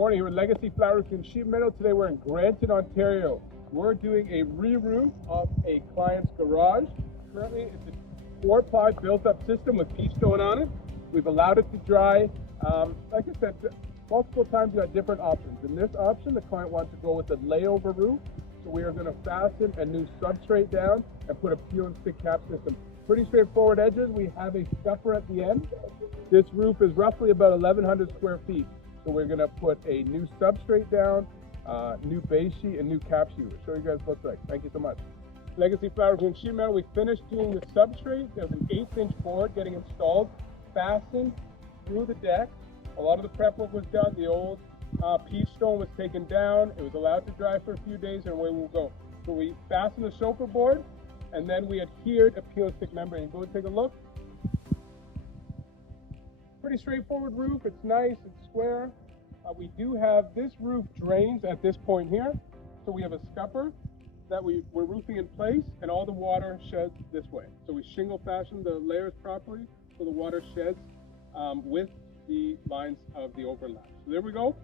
morning here with Legacy Flat Roof and Sheet Metal. Today we're in Granton, Ontario. We're doing a re-roof of a client's garage. Currently it's a 4-ply built-up system with peach stone on it. We've allowed it to dry. Like I said, multiple times we got different options. In this option, the client wants to go with a layover roof. So we are going to fasten a new substrate down and put a peel and stick cap system. Pretty straightforward edges. We have a scupper at the end. This roof is roughly about 1,100 square feet. So we're going to put a new substrate down, new base sheet, and new cap sheet. We'll show you guys what's like. Thank you so much. Legacy Flat Roof and Sheet Metal. We finished doing the substrate. There's an 1/8-inch board getting installed, fastened through the deck. A lot of the prep work was done. The old peach stone was taken down. It was allowed to dry for a few days, and away we'll go. So we fastened the sofa board, and then we adhered a peel and stick membrane. Go and take a look. Pretty straightforward roof. It's nice, it's square. We do have this roof drains at this point here. So we have a scupper that we're roofing in place, and all the water sheds this way. So we shingle fashion the layers properly so the water sheds with the lines of the overlap. So there we go.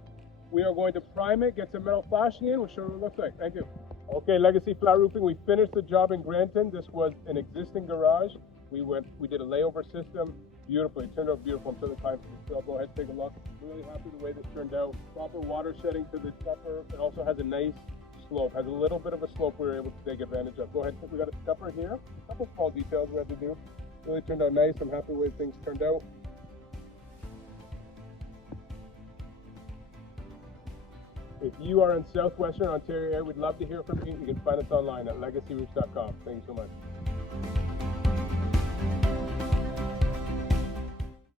We are going to prime it, get some metal flashing in. We'll show you what it looks like. Thank you. Okay, Legacy Flat Roofing, we finished the job in Granton. This was an existing garage. We did a layover system. Beautiful. It turned out beautiful. I'm sure the client will go ahead and take a look. Really happy the way this turned out. Proper water shedding to the scupper. It also has a nice slope. Has a little bit of a slope we were able to take advantage of. Go ahead. We got a scupper here. A couple small details we had to do. Really turned out nice. I'm happy the way things turned out. If you are in southwestern Ontario, we'd love to hear from you. You can find us online at legacyroofs.com. Thank you so much.